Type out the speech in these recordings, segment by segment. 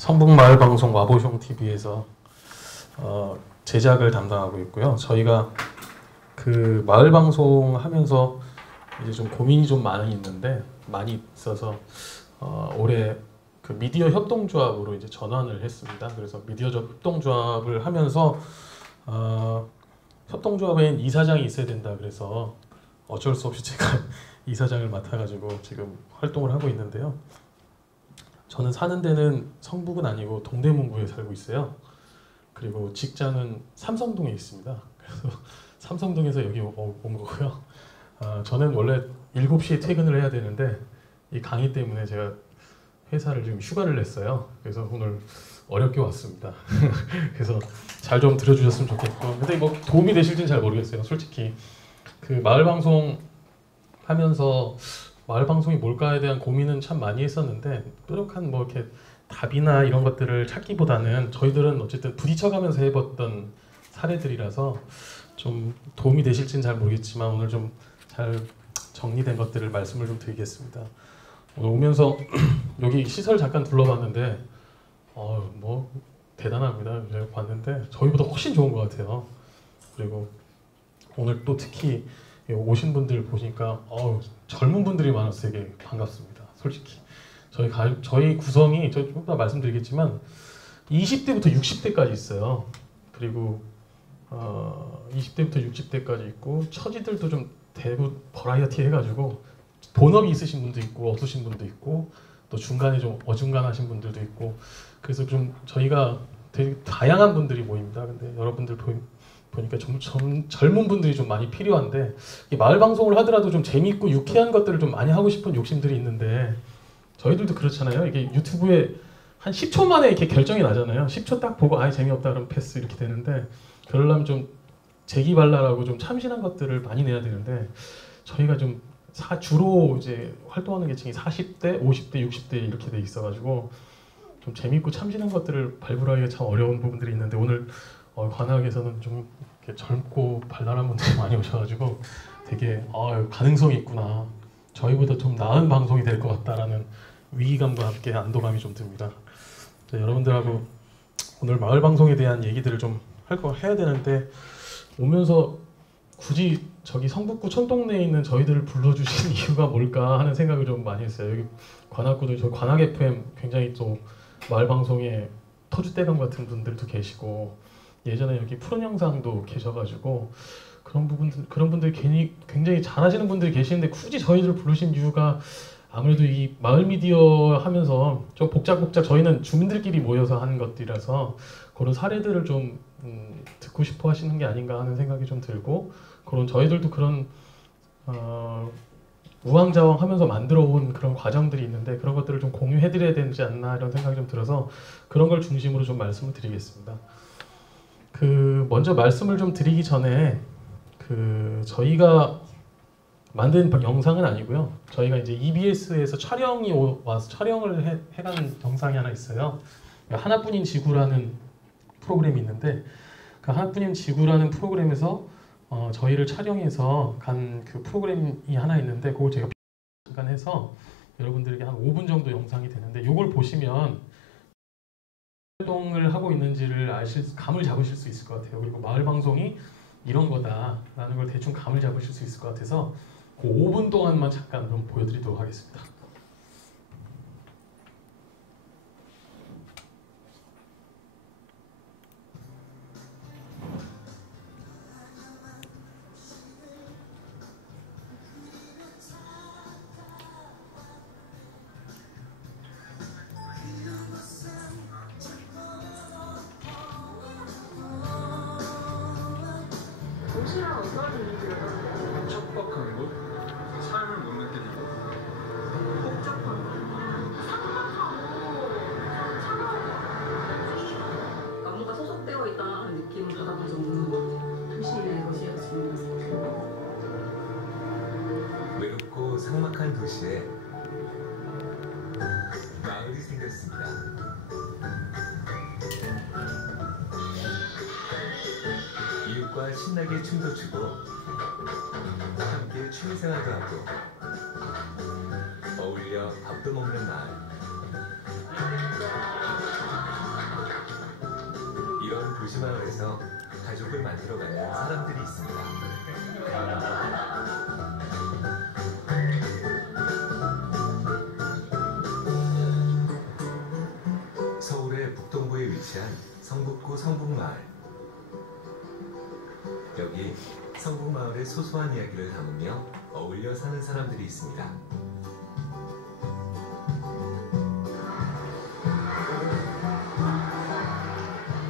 성북마을방송 와보숑TV에서 제작을 담당하고 있고요. 저희가 그 마을방송 하면서 이제 좀 고민이 좀 많이 있어서 올해 그 미디어 협동조합으로 이제 전환을 했습니다. 그래서 미디어 협동조합을 하면서 협동조합엔 이사장이 있어야 된다 그래서 어쩔 수 없이 제가 이사장을 맡아가지고 지금 활동을 하고 있는데요. 저는 사는 데는 성북은 아니고 동대문구에 살고 있어요. 그리고 직장은 삼성동에 있습니다. 그래서 삼성동에서 여기 온 거고요. 저는 원래 7시에 퇴근을 해야 되는데 이 강의 때문에 제가 회사를 지금 휴가를 냈어요. 그래서 오늘 어렵게 왔습니다. 그래서 잘 좀 들어주셨으면 좋겠고, 근데 뭐 도움이 되실지는 잘 모르겠어요. 솔직히 그 마을방송 하면서 마을방송이 뭘까에 대한 고민은 참 많이 했었는데 뾰족한 뭐 이렇게 답이나 이런 것들을 찾기보다는 저희들은 어쨌든 부딪혀가면서 해봤던 사례들이라서 좀 도움이 되실지는 잘 모르겠지만 오늘 좀 잘 정리된 것들을 말씀을 좀 드리겠습니다. 오늘 오면서 여기 시설 잠깐 둘러봤는데 뭐 대단합니다. 제가 봤는데 저희보다 훨씬 좋은 것 같아요. 그리고 오늘 또 특히 오신 분들 보니까 젊은 분들이 많아서 되게 반갑습니다. 솔직히 저희 구성이 조금 더 말씀드리겠지만 20대부터 60대까지 있어요. 그리고 20대부터 60대까지 있고 처지들도 좀 대부분 버라이어티 해가지고 본업이 있으신 분도 있고 없으신 분도 있고 또 중간에 좀 어중간하신 분들도 있고 그래서 좀 저희가 되게 다양한 분들이 모입니다. 근데 여러분들 보니까 젊은 분들이 좀 많이 필요한데 이 마을 방송을 하더라도 좀 재미있고 유쾌한 것들을 좀 많이 하고 싶은 욕심들이 있는데 저희들도 그렇잖아요. 이게 유튜브에 한 10초 만에 이렇게 결정이 나잖아요. 10초 딱 보고 재미없다 그러면 패스 이렇게 되는데 그러려면 좀 재기발랄하고 좀 참신한 것들을 많이 내야 되는데 저희가 좀 주로 이제 활동하는 계층이 40대, 50대, 60대 이렇게 돼 있어가지고 좀 재밌고 참신한 것들을 발굴하기가 참 어려운 부분들이 있는데 오늘 관악에서는 좀 이렇게 젊고 발랄한 분들이 많이 오셔가지고 되게 가능성이 있구나. 저희보다 좀 나은 방송이 될 것 같다라는 위기감과 함께 안도감이 좀 듭니다. 여러분들하고 오늘 마을 방송에 대한 얘기들을 좀 해야 되는데 오면서 굳이 저기 성북구 천동네에 있는 저희들을 불러주신 이유가 뭘까 하는 생각을 좀 많이 했어요. 여기 관악구도 저 관악 FM 굉장히 또 마을 방송에 터줏대감 같은 분들도 계시고 예전에 여기 푸른 영상도 계셔가지고 그런 분들 굉장히 잘하시는 분들이 계시는데 굳이 저희들 부르신 이유가 아무래도 이 마을 미디어 하면서 좀 복작복작 저희는 주민들끼리 모여서 하는 것들이라서 그런 사례들을 좀 듣고 싶어 하시는 게 아닌가 하는 생각이 좀 들고 그런 저희들도 그런 우왕좌왕 하면서 만들어 온 그런 과정들이 있는데 그런 것들을 좀 공유해 드려야 되지 않나 이런 생각이 좀 들어서 그런 걸 중심으로 좀 말씀을 드리겠습니다. 먼저 말씀을 좀 드리기 전에 저희가 만든 영상은 아니고요. 저희가 이제 EBS에서 촬영이 와서 촬영을 해가는 영상이 하나 있어요. 하나뿐인 지구라는 프로그램이 있는데 그 하나뿐인 지구라는 프로그램에서 저희를 촬영해서 간 그 프로그램이 하나 있는데 그걸 제가 잠깐 해서 여러분들에게 한 5분 정도 영상이 되는데 이걸 보시면 활동을 하고 있는지를 감을 잡으실 수 있을 것 같아요. 그리고 마을 방송이 이런 거다라는 걸 대충 감을 잡으실 수 있을 것 같아서 그 5분 동안만 잠깐 좀 보여드리도록 하겠습니다. 도시락 어떤 의미들어요? 척박한 곳, 삶을 못 느끼는 곳, 복잡한 곳, 삭막하고 차가운 나무가 소속되어 있다는 느낌을 받아본 적 없는 것 같아요. 도시의 것이었습니다. 외롭고 삭막한 도시에 마을이 생겼습니다. 이웃과 신나게 춤도 추고 함께 취미생활도 하고 어울려 밥도 먹는 마을. 도시마을에서 가족을 만들어가는 사람들이 있습니다. 서울의 북동부에 위치한 성북구 성북마을. 여기 성북마을의 소소한 이야기를 담으며 어울려 사는 사람들이 있습니다.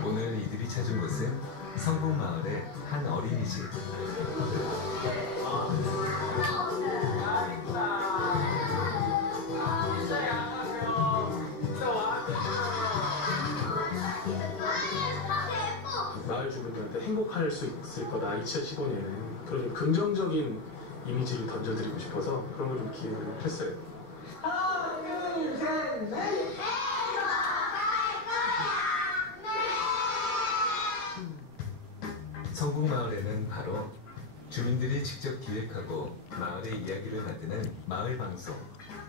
오늘 이들이 찾은 곳은 성북마을의 한 어린이집. 마을 주민들한테 행복할 수 있을 거다 2015년에는 그런 긍정적인 이미지를 던져드리고 싶어서 그런 걸 좀 기획을 했어요. 성북마을에는 바로 주민들이 직접 기획하고 마을의 이야기를 만드는 마을 방송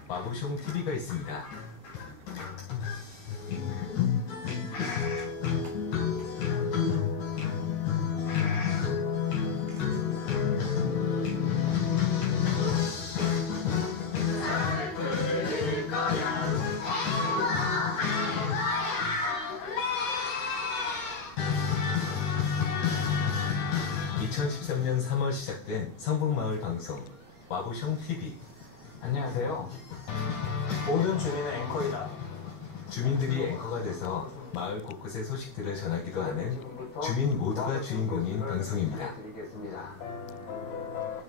와보숑 TV가 있습니다. (2013년 3월) 시작된 성북마을 방송 와보숑 TV. 안녕하세요. 모든 주민은 앵커이다. 주민들이 앵커가 돼서 마을 곳곳의 소식들을 전하기도 하는 주민 모두가 주인공인 방송입니다.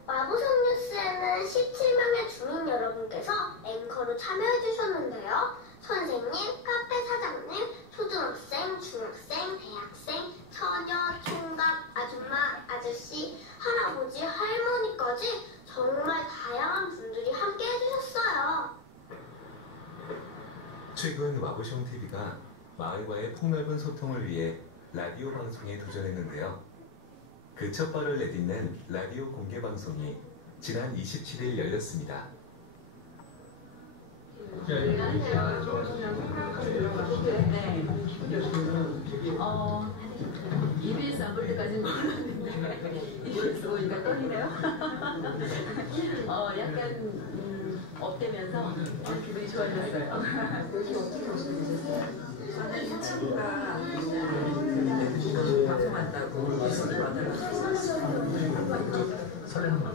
와보숑 뉴스에는 17명의 주민 여러분께서 앵커로 참여해 주셨는데요. 선생님, 카페 사장님, 초등학생, 중학생, 대학생, 처녀, 총각, 아줌마, 아저씨, 할아버지, 할머니까지 정말 다양한 분들이 함께 해주셨어요. 최근 와보숑 TV가 마을과의 폭넓은 소통을 위해 라디오 방송에 도전했는데요. 그 첫 발을 내딛는 라디오 공개 방송이 지난 27일 열렸습니다. EBS 안 볼 때까지는 몰랐는데 EBS 보니까 떨리네요. 약간 업되면서 기분이 좋아졌어요. 요즘 어떻게 오시게 저는 친구가 방송한다고 뉴스로 와달라고 설레는 마음.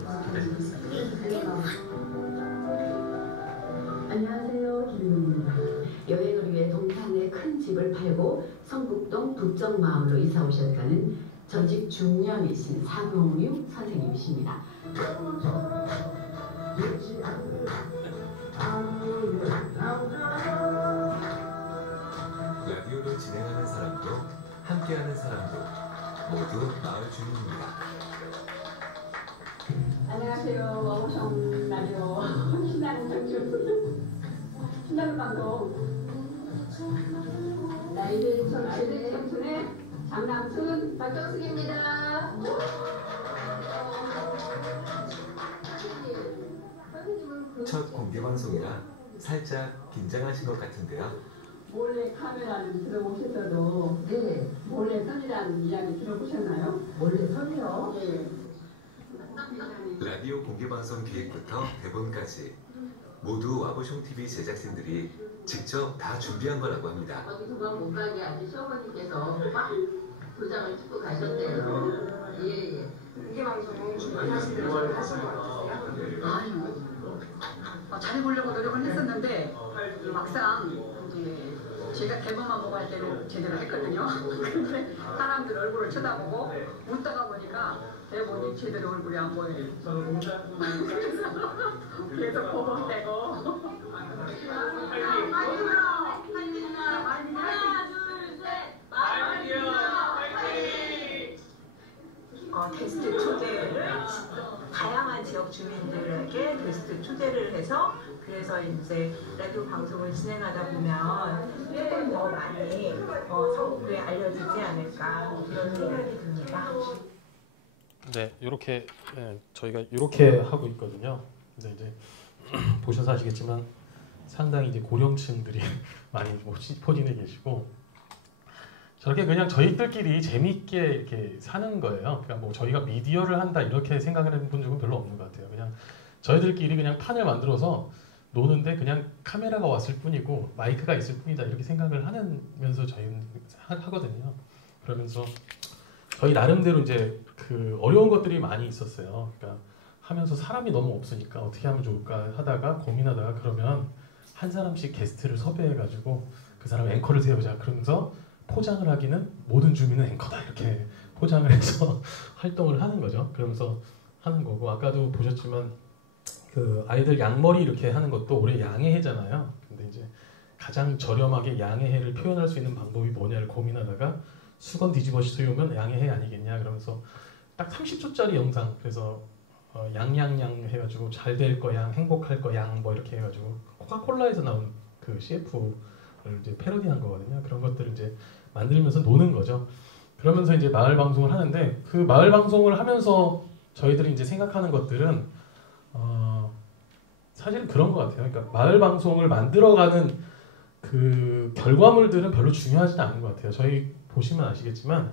안녕하세요, 김윤입니다. 여행을 위해 동탄에 큰 집을 팔고 성북동 북정마을로 이사 오셨다는 전직 중년이신 사병유 선생님이십니다. 라디오를 진행하는 사람도 함께하는 사람도 모두 마을 주민입니다. 안녕하세요. 와보숑 라디오 신나는 청춘 신나는 방송 나이든 청춘의 장남순 박정숙입니다. 첫 공개 방송이라 살짝 긴장하신 것 같은데요. 몰래 카메라는 들어보셨어도 네 몰래 선이라는 이야기 들어보셨나요? 몰래 선이요? 네. 라디오 공개 방송 기획부터 대본까지 모두 와보숑 TV 제작진들이 직접 다 준비한 거라고 합니다. 어디 도망 못 가게 아주 시어머니께서 막 도장을 찍고 가셨대요. 예. 공개 방송 준비하시는 걸 하신 것 같으세요? 아유, 잘해보려고 노력을 했었는데 막상 이제 제가 대본만 보고 할 때는 제대로 했거든요. 근데 사람들 얼굴을 쳐다보고 웃다가 보니까 대본이 제대로 얼굴이 안 보여요. 그래서 보고 떼고 게스트 초대를 다양한 지역 주민들에게 게스트 초대를 해서 그래서 이제 라디오 방송을 진행하다 보면 조금 더 많이 성북구에 알려지지 않을까 이런 생각이 듭니다. 네, 이렇게 저희가 이렇게 하고 있거든요. 근데 이제 보셔서 아시겠지만 상당히 이제 고령층들이 많이 포진해 계시고 저렇게 그냥 저희들끼리 재미있게 이렇게 사는 거예요. 그러니까 뭐 저희가 미디어를 한다 이렇게 생각을 해본 적은 별로 없는 것 같아요. 그냥 저희들끼리 그냥 판을 만들어서 노는데 그냥 카메라가 왔을 뿐이고 마이크가 있을 뿐이다 이렇게 생각을 하면서 저희는 하거든요. 그러면서 저희 나름대로 이제 그 어려운 것들이 많이 있었어요. 그러니까 하면서 사람이 너무 없으니까 어떻게 하면 좋을까 하다가 고민하다가 그러면 한 사람씩 게스트를 섭외해가지고 그 사람 앵커를 세우자. 그러면서 포장을 하기는 모든 주민은 앵커다 이렇게 포장을 해서 활동을 하는 거죠. 그러면서 하는 거고 아까도 보셨지만 그 아이들 양머리 이렇게 하는 것도 올해 양해해잖아요. 근데 이제 가장 저렴하게 양해해를 표현할 수 있는 방법이 뭐냐를 고민하다가 수건 뒤집어 씌우면 양해해 아니겠냐 그러면서 딱 30초짜리 영상 그래서 양양양 해가지고 잘 될 거양 행복할 거양 뭐 이렇게 해가지고 코카콜라에서 나온 그 CF를 이제 패러디한 거거든요. 그런 것들을 이제 만들면서 노는 거죠. 그러면서 이제 마을 방송을 하는데 그 마을 방송을 하면서 저희들이 이제 생각하는 것들은 사실은 그런 것 같아요. 그러니까 마을 방송을 만들어가는 그 결과물들은 별로 중요하지는 않은 것 같아요. 저희 보시면 아시겠지만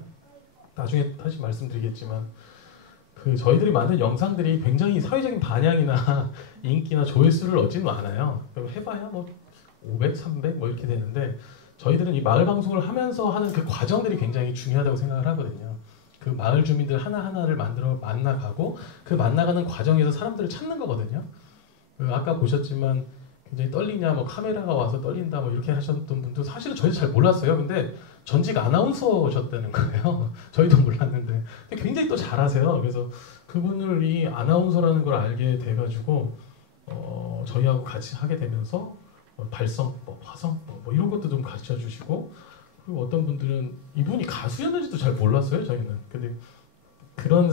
나중에 다시 말씀드리겠지만 그 저희들이 만든 영상들이 굉장히 사회적인 반향이나 인기나 조회수를 얻지는 않아요. 해봐야 뭐 500, 300 뭐 이렇게 되는데 저희들은 이 마을 방송을 하면서 하는 그 과정들이 굉장히 중요하다고 생각을 하거든요. 그 마을 주민들 하나하나를 만나가고 그 만나가는 과정에서 사람들을 찾는 거거든요. 아까 보셨지만 굉장히 떨리냐, 뭐 카메라가 와서 떨린다, 뭐 이렇게 하셨던 분도 사실은 저희도 잘 몰랐어요. 근데 전직 아나운서셨다는 거예요. 저희도 몰랐는데 근데 굉장히 또 잘하세요. 그래서 그분들이 아나운서라는 걸 알게 돼가지고 저희하고 같이 하게 되면서 발성법, 화성법 뭐 이런 것도 좀 가르쳐 주시고 그리고 어떤 분들은 이분이 가수였는지도 잘 몰랐어요. 저희는. 근데 그런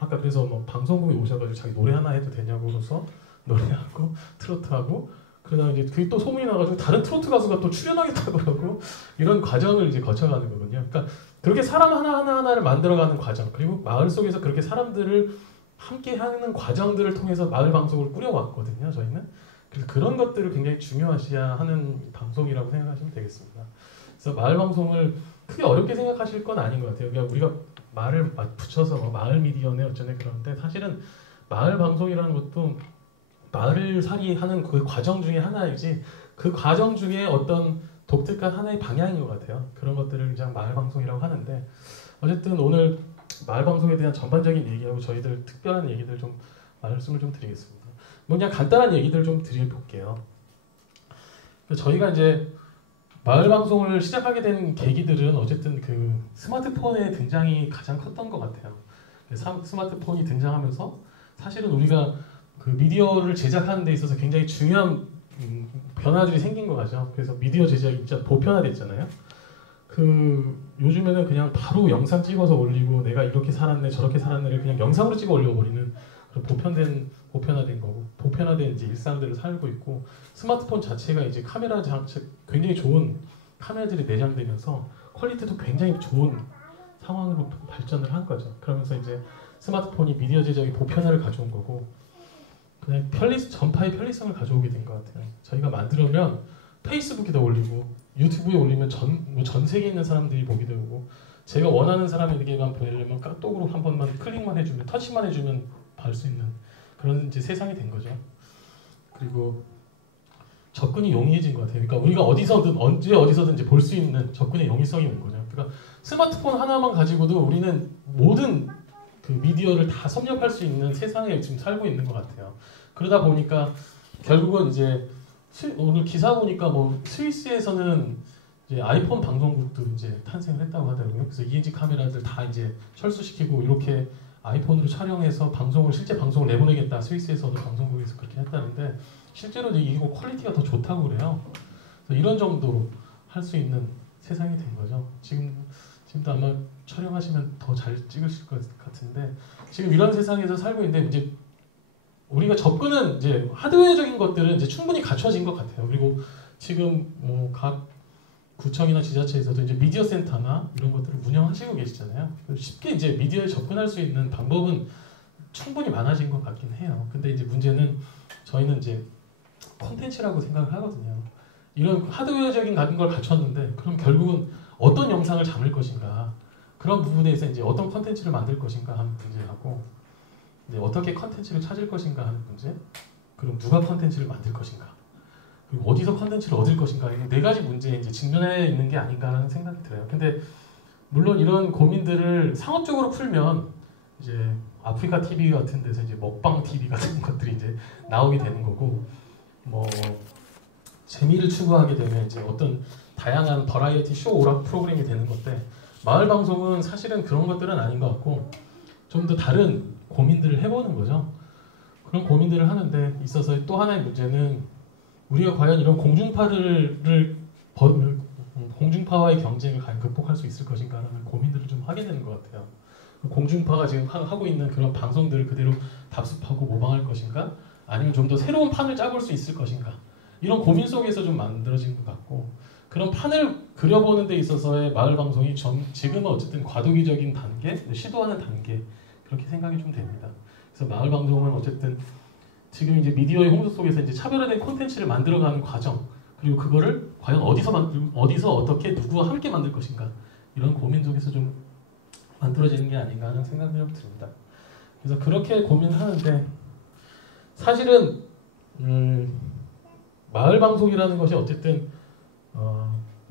아까 그래서 뭐 방송국에 오셔가지고 자기 노래 하나 해도 되냐고 그래서 노래하고 트로트하고 그러다 이제 그게 또 소문이 나가지고 다른 트로트 가수가 또 출연하겠다고 그러고 이런 과정을 이제 거쳐가는 거거든요. 그러니까 그렇게 사람 하나하나를 만들어가는 과정 그리고 마을 속에서 그렇게 사람들을 함께하는 과정들을 통해서 마을 방송을 꾸려왔거든요. 저희는. 그래서 그런 것들을 굉장히 중요하셔야 하는 방송이라고 생각하시면 되겠습니다. 그래서 마을 방송을 크게 어렵게 생각하실 건 아닌 것 같아요. 그러니까 우리가 말을 붙여서 뭐 마을 미디어네 어쩌네 그러는데 사실은 마을 방송이라는 것도 마을을 살이하는 그 과정 중에 하나이지 그 과정 중에 어떤 독특한 하나의 방향인 것 같아요. 그런 것들을 그냥 마을 방송이라고 하는데 어쨌든 오늘 마을 방송에 대한 전반적인 얘기하고 저희들 특별한 얘기들 좀 말씀을 좀 드리겠습니다. 뭐 그냥 간단한 얘기들 좀 드려볼게요. 저희가 이제 마을 방송을 시작하게 된 계기들은 어쨌든 그 스마트폰의 등장이 가장 컸던 것 같아요. 스마트폰이 등장하면서 사실은 우리가 그 미디어를 제작하는 데 있어서 굉장히 중요한 변화들이 생긴 거 같죠. 그래서 미디어 제작이 진짜 보편화됐잖아요. 그 요즘에는 그냥 바로 영상 찍어서 올리고 내가 이렇게 살았네 저렇게 살았네를 그냥 영상으로 찍어 올려버리는 그런 보편화된 거고 보편화된 이제 일상들을 살고 있고 스마트폰 자체가 이제 카메라 자체 굉장히 좋은 카메라들이 내장되면서 퀄리티도 굉장히 좋은 상황으로 발전을 한 거죠. 그러면서 이제 스마트폰이 미디어 제작의 보편화를 가져온 거고 그냥 전파의 편리성을 가져오게 된 것 같아요. 저희가 만들면 페이스북에다 올리고 유튜브에 올리면 전 세계에 있는 사람들이 보게 되고 제가 원하는 사람에게만 보내려면 카톡으로 한 번만 클릭만 해주면 터치만 해주면 볼 수 있는 그런 이제 세상이 된 거죠. 그리고 접근이 용이해진 것 같아요. 그러니까 우리가 어디서든 언제 어디서든 이제 볼 수 있는 접근의 용이성이 온 거죠. 그러니까 스마트폰 하나만 가지고도 우리는 모든 그 미디어를 다 섭렵할 수 있는 세상에 지금 살고 있는 것 같아요. 그러다 보니까 결국은 이제 오늘 기사 보니까 뭐 스위스에서는 이제 아이폰 방송국도 이제 탄생을 했다고 하더라고요. 그래서 ENG 카메라들 다 이제 철수시키고 이렇게 아이폰으로 촬영해서 실제 방송을 내보내겠다. 스위스에서도 방송국에서 그렇게 했다는데 실제로 이거 퀄리티가 더 좋다고 그래요. 그래서 이런 정도로 할 수 있는 세상이 된 거죠. 지금도 아마 촬영하시면 더 잘 찍으실 것 같은데 지금 이런 세상에서 살고 있는데 이제 우리가 접근은 이제 하드웨어적인 것들은 이제 충분히 갖춰진 것 같아요. 그리고 지금 뭐 각 구청이나 지자체에서도 이제 미디어 센터나 이런 것들을 운영하시고 계시잖아요. 쉽게 이제 미디어에 접근할 수 있는 방법은 충분히 많아진 것 같긴 해요. 근데 이제 문제는 저희는 이제 콘텐츠라고 생각을 하거든요. 이런 하드웨어적인 걸 갖췄는데 그럼 결국은 어떤 영상을 담을 것인가 그런 부분에서 이제 어떤 컨텐츠를 만들 것인가 하는 문제하고 이제 어떻게 컨텐츠를 찾을 것인가 하는 문제 그럼 누가 컨텐츠를 만들 것인가 그리고 어디서 컨텐츠를 얻을 것인가 이 네 가지 문제에 이제 직면해 있는 게 아닌가라는 생각이 들어요. 근데 물론 이런 고민들을 상업적으로 풀면 이제 아프리카 TV 같은 데서 이제 먹방 TV 같은 것들이 이제 나오게 되는 거고 뭐 재미를 추구하게 되면 이제 어떤 다양한 버라이어티 쇼 오락 프로그램이 되는 건데 마을 방송은 사실은 그런 것들은 아닌 것 같고 좀 더 다른 고민들을 해보는 거죠. 그런 고민들을 하는데 있어서 또 하나의 문제는 우리가 과연 이런 공중파와의 경쟁을 과연 극복할 수 있을 것인가라는 고민들을 좀 하게 되는 것 같아요. 공중파가 지금 하고 있는 그런 방송들을 그대로 답습하고 모방할 것인가 아니면 좀 더 새로운 판을 짜볼 수 있을 것인가 이런 고민 속에서 좀 만들어진 것 같고 그런 판을 그려보는 데 있어서의 마을 방송이 지금은 어쨌든 과도기적인 단계, 시도하는 단계 그렇게 생각이 좀 됩니다. 그래서 마을 방송은 어쨌든 지금 이제 미디어의 홍수 속에서 이제 차별화된 콘텐츠를 만들어가는 과정 그리고 그거를 과연 어디서 어떻게 누구와 함께 만들 것인가 이런 고민 속에서 좀 만들어지는 게 아닌가 하는 생각이 좀 듭니다. 그래서 그렇게 고민하는데 사실은 마을 방송이라는 것이 어쨌든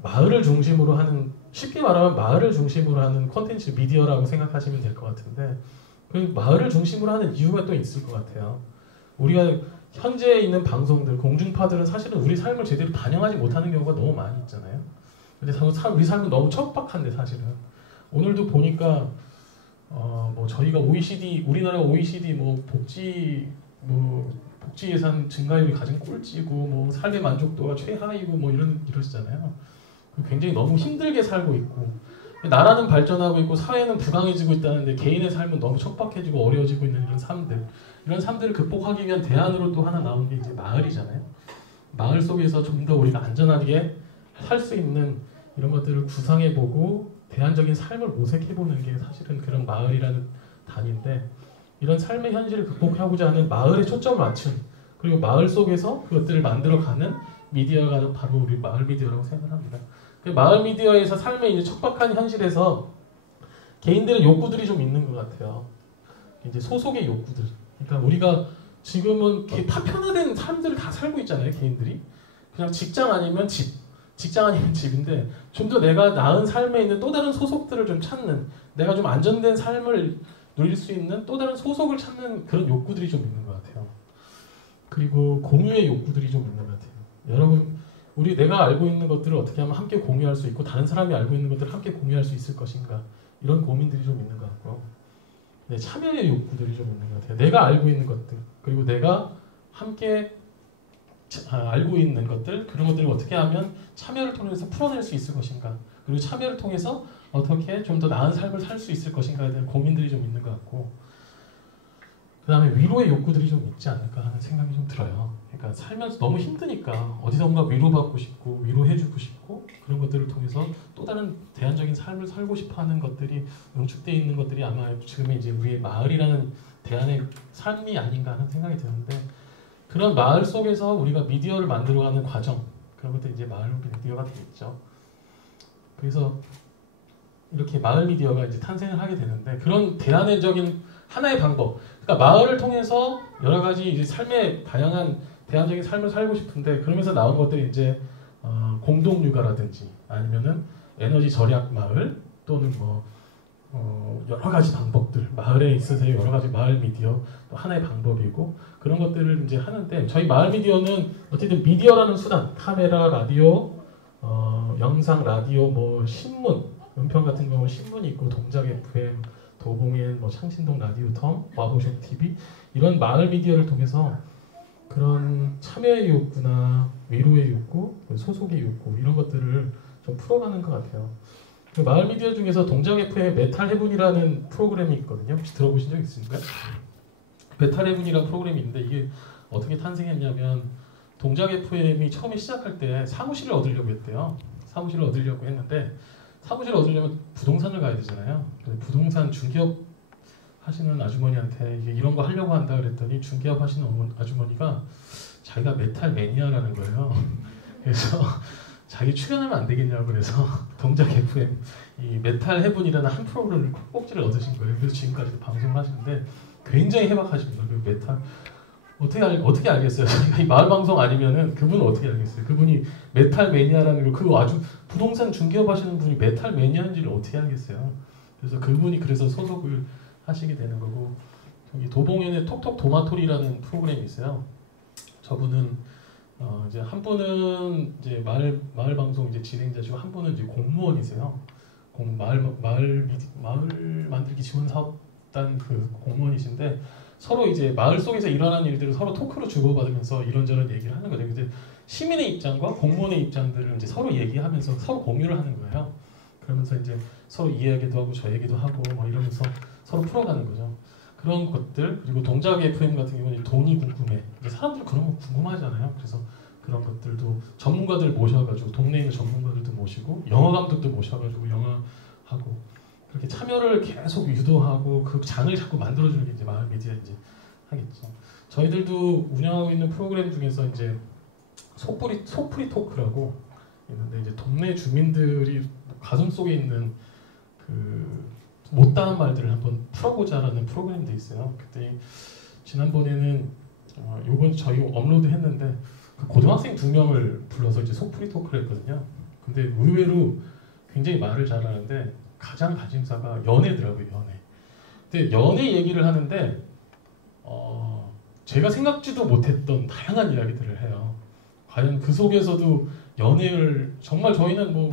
마을을 중심으로 하는 쉽게 말하면 마을을 중심으로 하는 콘텐츠 미디어라고 생각하시면 될 것 같은데 그 마을을 중심으로 하는 이유가 또 있을 것 같아요. 우리가 현재 있는 방송들, 공중파들은 사실은 우리 삶을 제대로 반영하지 못하는 경우가 너무 많이 있잖아요. 근데 우리 삶은 너무 척박한데 사실은 오늘도 보니까 뭐 저희가 우리나라가 OECD 복지 예산 증가율이 가장 꼴찌고 뭐 삶의 만족도가 최하이고 뭐 이러시잖아요. 굉장히 너무 힘들게 살고 있고 나라는 발전하고 있고 사회는 부강해지고 있다는데 개인의 삶은 너무 척박해지고 어려워지고 있는 이런 삶들을 극복하기 위한 대안으로 또 하나 나온 게 이제 마을이잖아요. 마을 속에서 좀 더 우리가 안전하게 살 수 있는 이런 것들을 구상해보고 대안적인 삶을 모색해보는 게 사실은 그런 마을이라는 단위인데 이런 삶의 현실을 극복하고자 하는 마을에 초점을 맞춘 그리고 마을 속에서 그것들을 만들어가는 미디어가 바로 우리 마을 미디어라고 생각합니다. 그 마을 미디어에서 삶의 이제 척박한 현실에서 개인들의 욕구들이 좀 있는 것 같아요. 이제 소속의 욕구들. 그러니까 우리가 지금은 파편화된 삶들을 다 살고 있잖아요, 개인들이. 그냥 직장 아니면 집인데 좀 더 내가 나은 삶에 있는 또 다른 소속들을 좀 찾는, 내가 좀 안전된 삶을 누릴 수 있는 또 다른 소속을 찾는 그런 욕구들이 좀 있는 것 같아요. 그리고 공유의 욕구들이 좀 있는 것 같아요. 여러분, 내가 알고 있는 것들을 어떻게 하면 함께 공유할 수 있고 다른 사람이 알고 있는 것들을 함께 공유할 수 있을 것인가, 이런 고민들이 좀 있는 것 같고, 참여의 욕구들이 좀 있는 것 같아요. 내가 알고 있는 것들, 그리고 내가 함께 알고 있는 것들, 그런 것들을 어떻게 하면 참여를 통해서 풀어낼 수 있을 것인가, 그리고 참여를 통해서 어떻게 좀 더 나은 삶을 살 수 있을 것인가에 대한 고민들이 좀 있는 것 같고, 그 다음에 위로의 욕구들이 좀 있지 않을까 하는 생각이 좀 들어요. 그러니까 살면서 너무 힘드니까 어디선가 위로받고 싶고 위로해주고 싶고, 그런 것들을 통해서 또 다른 대안적인 삶을 살고 싶어하는 것들이 응축되어 있는 것들이 아마 지금 이제 우리의 마을이라는 대안의 삶이 아닌가 하는 생각이 드는데, 그런 마을 속에서 우리가 미디어를 만들어가는 과정, 그런 것들이 이제 마을 미디어가 되겠죠. 그래서 이렇게 마을 미디어가 이제 탄생을 하게 되는데, 그런 대안적인 하나의 방법, 그러니까 마을을 통해서 여러 가지 이제 삶의 다양한 대안적인 삶을 살고 싶은데, 그러면서 나온 것들이 이제 공동 육아라든지 아니면은 에너지 절약 마을, 또는 여러 가지 방법들, 마을에 있어서의 여러 가지 마을 미디어 또 하나의 방법이고, 그런 것들을 이제 하는데, 저희 마을 미디어는 어쨌든 미디어라는 수단, 카메라, 라디오, 영상, 라디오, 신문, 은평 같은 경우는 신문이 있고, 동작 FM, 도봉엔, 창신동 라디오텀, 와보쇼 TV, 이런 마을 미디어를 통해서 그런 참여의 욕구나 위로의 욕구, 소속의 욕구, 이런 것들을 좀 풀어가는 것 같아요. 그 마을 미디어 중에서 동작 FM의 메탈 헤븐이라는 프로그램이 있거든요. 혹시 들어보신 적 있으신가요? 메탈 헤븐이라는 프로그램이 있는데, 이게 어떻게 탄생했냐면, 동작 FM이 처음에 시작할 때 사무실을 얻으려고 했대요. 사무실을 얻으려고 했는데, 사무실을 얻으려면 부동산을 가야 되잖아요. 부동산 중개업 하시는 아주머니한테 이런 거 하려고 한다 그랬더니, 중개업 하시는 아주머니가 자기가 메탈 매니아라는 거예요. 그래서 자기 출연하면 안 되겠냐고 그래서 동작 FM 이 메탈 헤븐이라는 한 프로그램을 꼭지를 얻으신 거예요. 그래서 지금까지도 방송을 하시는데 굉장히 해박하십니다. 그 메탈 어떻게 알겠어요? 이 마을 방송 아니면은 그분은 어떻게 알겠어요? 그분이 메탈 매니아라는 거, 그 아주 부동산 중개업 하시는 분이 메탈 매니아인지를 어떻게 알겠어요? 그래서 그분이 그래서 소속을 하시게 되는 거고, 여기 도봉에는 톡톡 도마토리라는 프로그램이 있어요. 저분은 이제 한 분은 이제 마을 방송 이제 진행자시고 한 분은 이제 공무원이세요. 마을 만들기 지원 사업단 그 공무원이신데. 서로 이제 마을 속에서 일어나는 일들을 서로 토크로 주고받으면서 이런저런 얘기를 하는 거죠. 이제 시민의 입장과 공무원의 입장들을 이제 서로 얘기하면서 서로 공유를 하는 거예요. 그러면서 이제 서로 이야기도 하고 저 얘기도 하고 뭐 이러면서 서로 풀어가는 거죠. 그런 것들, 그리고 동작 FM 같은 경우는 돈이 궁금해. 사람들 그런 거 궁금하잖아요. 그래서 그런 것들도 전문가들 모셔가지고 동네에 있는 전문가들도 모시고 영화 감독도 모셔가지고 영화하고. 그렇게 참여를 계속 유도하고 그 장을 자꾸 만들어주는 게 이제 마을 미디어 이제 하겠죠. 저희들도 운영하고 있는 프로그램 중에서 이제 소프리 토크라고 있는데 이제 동네 주민들이 가슴 속에 있는 그 못다한 말들을 한번 풀어보자라는 프로그램도 있어요. 그때 지난번에는 요번 저희 업로드했는데 그 고등학생 2명을 불러서 이제 소프리 토크를 했거든요. 근데 의외로 굉장히 말을 잘하는데. 가장 관심사가 연애더라고요, 연애. 근데 연애 얘기를 하는데 제가 생각지도 못했던 다양한 이야기들을 해요. 과연 그 속에서도 연애를 정말 저희는 뭐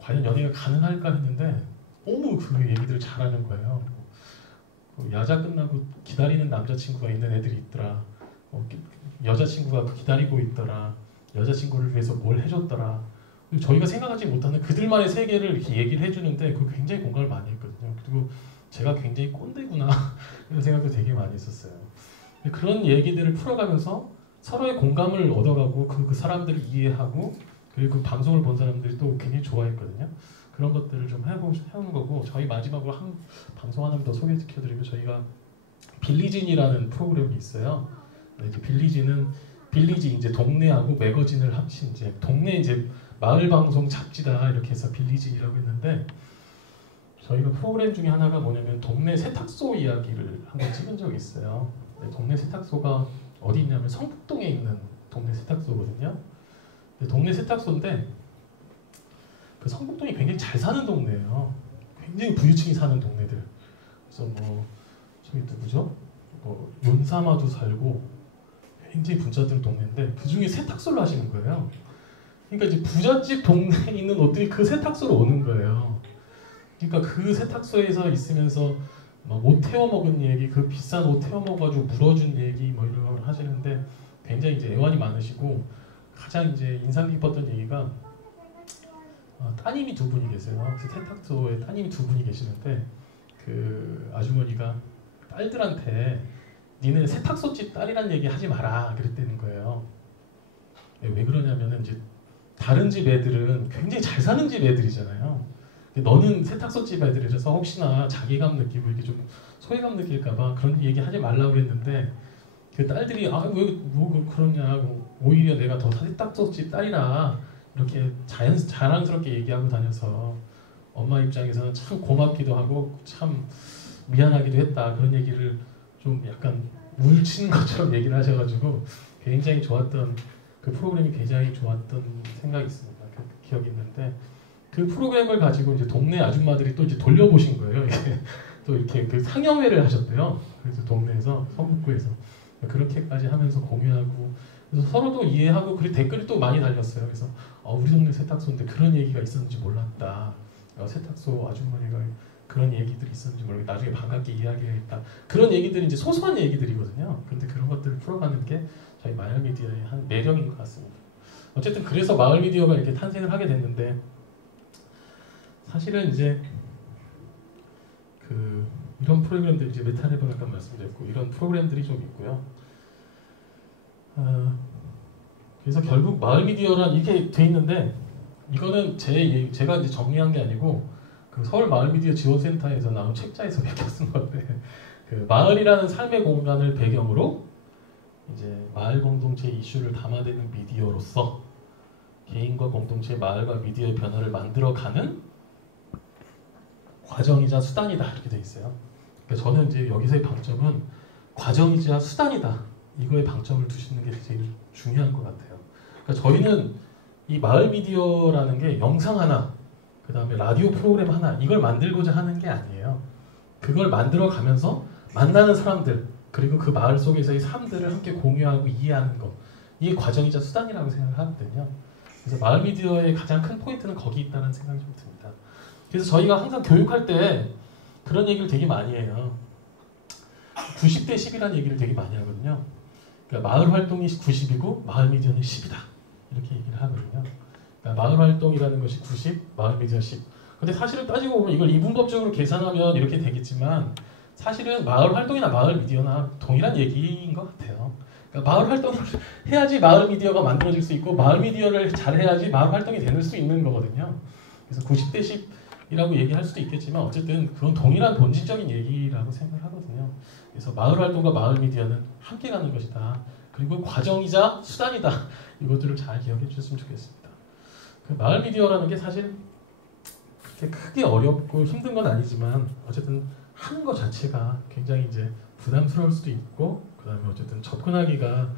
과연 연애가 가능할까 했는데 너무 그 얘기들을 잘하는 거예요. 야자 끝나고 기다리는 남자친구가 있는 애들이 있더라. 여자친구가 기다리고 있더라. 여자친구를 위해서 뭘 해줬더라. 저희가 생각하지 못하는 그들만의 세계를 이렇게 얘기를 해주는데 그거 굉장히 공감을 많이 했거든요. 그리고 제가 굉장히 꼰대구나 이런 생각도 되게 많이 했었어요. 그런 얘기들을 풀어가면서 서로의 공감을 얻어가고 그 사람들을 이해하고 그리고 그 방송을 본 사람들이 또 굉장히 좋아했거든요. 그런 것들을 좀 해보는 거고 저희 마지막으로 한 방송 하나 더 소개시켜드리고 저희가 빌리진이라는 프로그램이 있어요. 이제 빌리지 이제 동네하고 매거진을 합친 이제 동네 이제 마을 방송 잡지다 이렇게 해서 빌리진이라고 했는데 저희가 프로그램 중에 하나가 뭐냐면 동네 세탁소 이야기를 한번 찍은 적이 있어요. 동네 세탁소가 어디 있냐면 성북동에 있는 동네 세탁소거든요. 동네 세탁소인데 그 성북동이 굉장히 잘 사는 동네예요. 굉장히 부유층이 사는 동네들. 그래서 뭐 저기 누구죠? 뭐 윤사마도 살고 굉장히 부자들 동네인데 그 중에 세탁소를 하시는 거예요. 그러니까 이제 부잣집 동네에 있는 옷들이 그 세탁소로 오는 거예요. 그러니까 그 세탁소에서 있으면서 옷 태워 먹은 얘기, 그 비싼 옷 태워 먹어가지고 물어준 얘기 뭐 이런 걸 하시는데 굉장히 이제 애환이 많으시고 가장 이제 인상 깊었던 얘기가 따님이 2분이 계세요. 그 세탁소에 따님이 2분이 계시는데 그 아주머니가 딸들한테 니네 세탁소집 딸이란 얘기 하지 마라 그랬다는 거예요. 왜 그러냐면은 이제 다른 집 애들은 굉장히 잘 사는 집 애들이잖아요. 너는 세탁소집 애들이라서 혹시나 자괴감 느끼고 이렇게 좀 소외감 느낄까봐 그런 얘기 하지 말라고 했는데 그 딸들이 왜 뭐 그러냐고 오히려 내가 더 세탁소집 딸이라 이렇게 자랑스럽게 얘기하고 다녀서 엄마 입장에서는 참 고맙기도 하고 참 미안하기도 했다 그런 얘기를 좀 약간 물치는 것처럼 얘기를 하셔가지고 굉장히 좋았던 그 프로그램이 굉장히 좋았던 생각이 있습니다. 그 기억이 있는데 그 프로그램을 가지고 이제 동네 아줌마들이 또 이제 돌려보신 거예요. 또 이렇게 그 상영회를 하셨대요. 그래서 동네에서 성북구에서 그렇게까지 하면서 공유하고 그래서 서로도 이해하고 그리고 댓글이 또 많이 달렸어요. 그래서 우리 동네 세탁소인데 그런 얘기가 있었는지 몰랐다. 세탁소 아주머니가 그런 얘기들이 있었는지 모르겠다. 나중에 반갑게 이야기했다. 그런 얘기들이 이제 소소한 얘기들이거든요. 그런데 그런 것들을 풀어가는 게 저희 마을 미디어의 한 매력인 것 같습니다. 어쨌든 그래서 마을 미디어가 이렇게 탄생을 하게 됐는데 사실은 이제 이런 프로그램들이 이제 메타네번 아까 말씀드렸고 이런 프로그램들이 좀 있고요. 그래서 결국 마을 미디어란 이렇게 돼 있는데 이거는 제가 이제 정리한 게 아니고 그 서울 마을 미디어 지원센터에서 나온 책자에서 베껴 쓴 건데 그 마을이라는 삶의 공간을 배경으로 이제 마을 공동체 이슈를 담아내는 미디어로서 개인과 공동체, 마을과 미디어의 변화를 만들어가는 과정이자 수단이다 이렇게 돼 있어요. 그러니까 저는 이제 여기서의 방점은 과정이자 수단이다 이거에 방점을 두시는 게 제일 중요한 것 같아요. 그러니까 저희는 이 마을 미디어라는 게 영상 하나, 그 다음에 라디오 프로그램 하나 이걸 만들고자 하는 게 아니에요. 그걸 만들어 가면서 만나는 사람들 그리고 그 마을 속에서의 삶들을 함께 공유하고 이해하는 것 이게 과정이자 수단이라고 생각을 하거든요. 그래서 마을 미디어의 가장 큰 포인트는 거기 있다는 생각이 좀 듭니다. 그래서 저희가 항상 교육할 때 그런 얘기를 되게 많이 해요. 90대 10이라는 얘기를 되게 많이 하거든요. 그러니까 마을 활동이 90이고 마을 미디어는 10이다 이렇게 얘기를 하거든요. 그러니까 마을 활동이라는 것이 90, 마을 미디어 10. 근데 사실은 따지고 보면 이걸 이분법적으로 계산하면 이렇게 되겠지만 사실은 마을 활동이나 마을 미디어나 동일한 얘기인 것 같아요. 그러니까 마을 활동을 해야지 마을 미디어가 만들어질 수 있고 마을 미디어를 잘해야지 마을 활동이 될 수 있는 거거든요. 그래서 90대 10이라고 얘기할 수도 있겠지만 어쨌든 그건 동일한 본질적인 얘기라고 생각하거든요. 그래서 마을 활동과 마을 미디어는 함께 가는 것이다. 그리고 과정이자 수단이다. 이것들을 잘 기억해 주셨으면 좋겠습니다. 그 마을 미디어라는 게 사실 그렇게 크게 어렵고 힘든 건 아니지만 어쨌든 하는 것 자체가 굉장히 이제 부담스러울 수도 있고 그다음에 어쨌든 접근하기가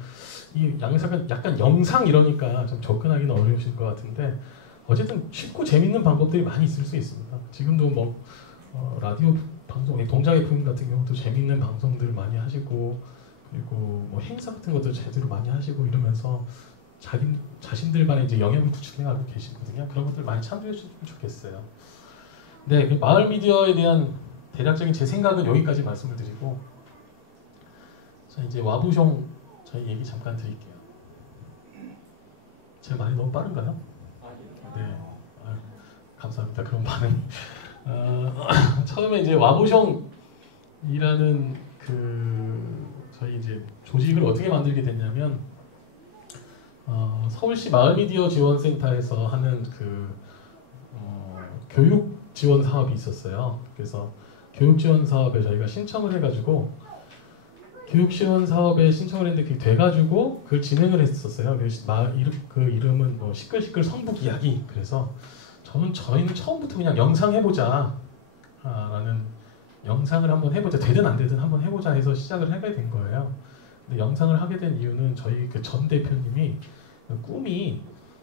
이 양상은 약간 영상 이러니까 좀 접근하기는 어려우실 것 같은데 어쨌든 쉽고 재밌는 방법들이 많이 있을 수 있습니다. 지금도 뭐 라디오 방송, 동작 FM 같은 경우도 재밌는 방송들 많이 하시고 그리고 뭐 행사 같은 것도 제대로 많이 하시고 이러면서 자신들만의 이제 영역을 구축해가고 계시거든요. 그런 것들 많이 참조해 주시면 좋겠어요. 네, 그 마을 미디어에 대한 대략적인 제 생각은 여기까지 말씀을 드리고 자 이제 와보숑 저희 얘기 잠깐 드릴게요. 제가 말이 너무 빠른가요? 네, 아유, 감사합니다. 그런 반응. 처음에 이제 와보숑이라는 그 저희 이제 조직을 어떻게 만들게 됐냐면 서울시 마을미디어 지원센터에서 하는 그 교육 지원 사업이 있었어요. 그래서 교육 지원 사업에 저희가 신청을 해가지고 교육 지원 사업에 신청을 했는데 그게 돼가지고 그걸 진행을 했었어요. 그 이름은 뭐 시끌시끌 성북 이야기. 그래서 저희는 처음부터 그냥 영상 해보자 라는 영상을 한번 해보자 되든 안 되든 한번 해보자 해서 시작을 하게 된 거예요. 근데 영상을 하게 된 이유는 저희 그 전 대표님이 꿈이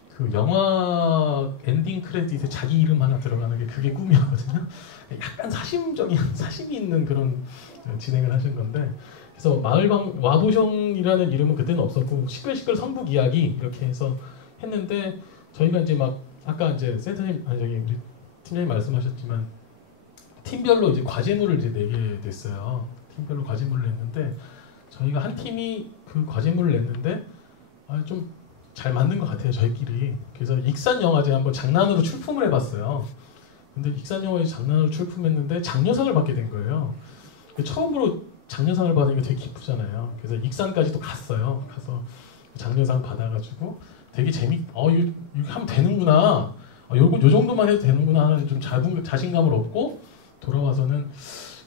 그 영화 엔딩 크레딧에 자기 이름 하나 들어가는 게 그게 꿈이었거든요. 약간 사심이 있는 그런 진행을 하신 건데 그래서 와보숑이라는 이름은 그때는 없었고 시끌시끌 성북 이야기 이렇게 해서 했는데 저희가 이제 막 아까 이제 센터님 우리 팀장님 말씀하셨지만 팀별로 이제 과제물을 이제 내게 됐어요. 팀별로 과제물을 냈는데 저희가 한 팀이 그 과제물을 냈는데 좀 잘 만든 것 같아요 저희끼리. 그래서 익산영화제 한번 장난으로 출품을 해봤어요. 근데 익산영화제 장난으로 출품했는데 장려상을 받게 된 거예요. 처음으로 장려상을 받으니까 되게 기쁘잖아요. 그래서 익산까지도 갔어요. 가서 장려상 받아가지고 되게 이거 하면 되는구나. 요 정도만 해도 되는구나 하는 좀 자신감을 얻고 돌아와서는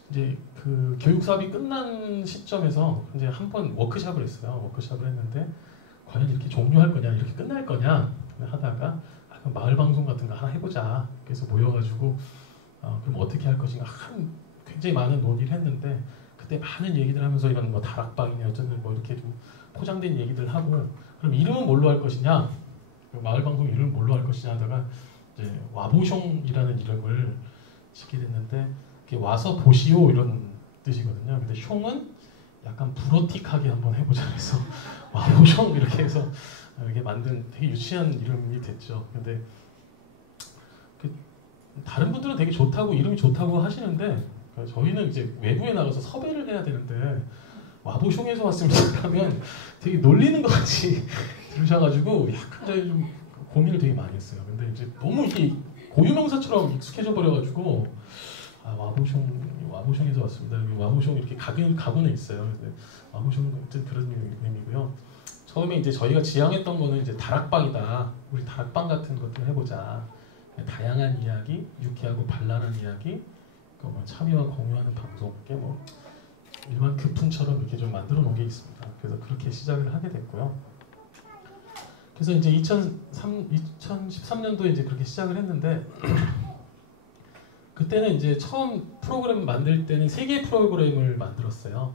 이제 그 교육 사업이 끝난 시점에서 이제 한번 워크숍을 했어요. 워크숍을 했는데 과연 이렇게 종료할 거냐, 이렇게 끝날 거냐 하다가 그럼 마을 방송 같은 거 하나 해보자. 그래서 모여가지고 그럼 어떻게 할 것인가 굉장히 많은 논의를 했는데 그때 많은 얘기들 하면서 이런 뭐 다락방이냐 어쩌면 뭐 이렇게 좀 포장된 얘기들 하고 그럼 이름은 뭘로 할 것이냐, 마을 방송 이름은 뭘로 할 것이냐 하다가 이제 와보숑이라는 이름을 짓게 됐는데 그게 와서 보시오 이런 뜻이거든요. 근데 숑은 약간 불어틱하게 한번 해보자 해서 와보숑 이렇게 해서 이렇게 만든 되게 유치한 이름이 됐죠. 근데 다른 분들은 되게 좋다고 이름이 좋다고 하시는데 저희는 이제 외부에 나가서 섭외를 해야 되는데 와보숑에서 왔습니다 하면 되게 놀리는 것 같이 들으셔가지고 약간 저희 좀 고민을 되게 많이 했어요. 근데 이제 너무 이게 고유명사처럼 익숙해져 버려가지고 와보숑에서 왔습니다. 와보숑 이렇게 가구는 있어요. 와보숑은 그런 의미고요. 처음에 이제 저희가 지향했던 거는 이제 다락방이다. 우리 다락방 같은 것도 해보자. 다양한 이야기, 유쾌하고 발랄한 이야기, 뭐 참여와 공유하는 방송, 이게 뭐 일반 교풍처럼 이렇게 좀 만들어 놓은 게 있습니다. 그래서 그렇게 시작을 하게 됐고요. 그래서 이제 2013년도에 이제 그렇게 시작을 했는데 그때는 이제 처음 프로그램 만들 때는 3개의 프로그램을 만들었어요.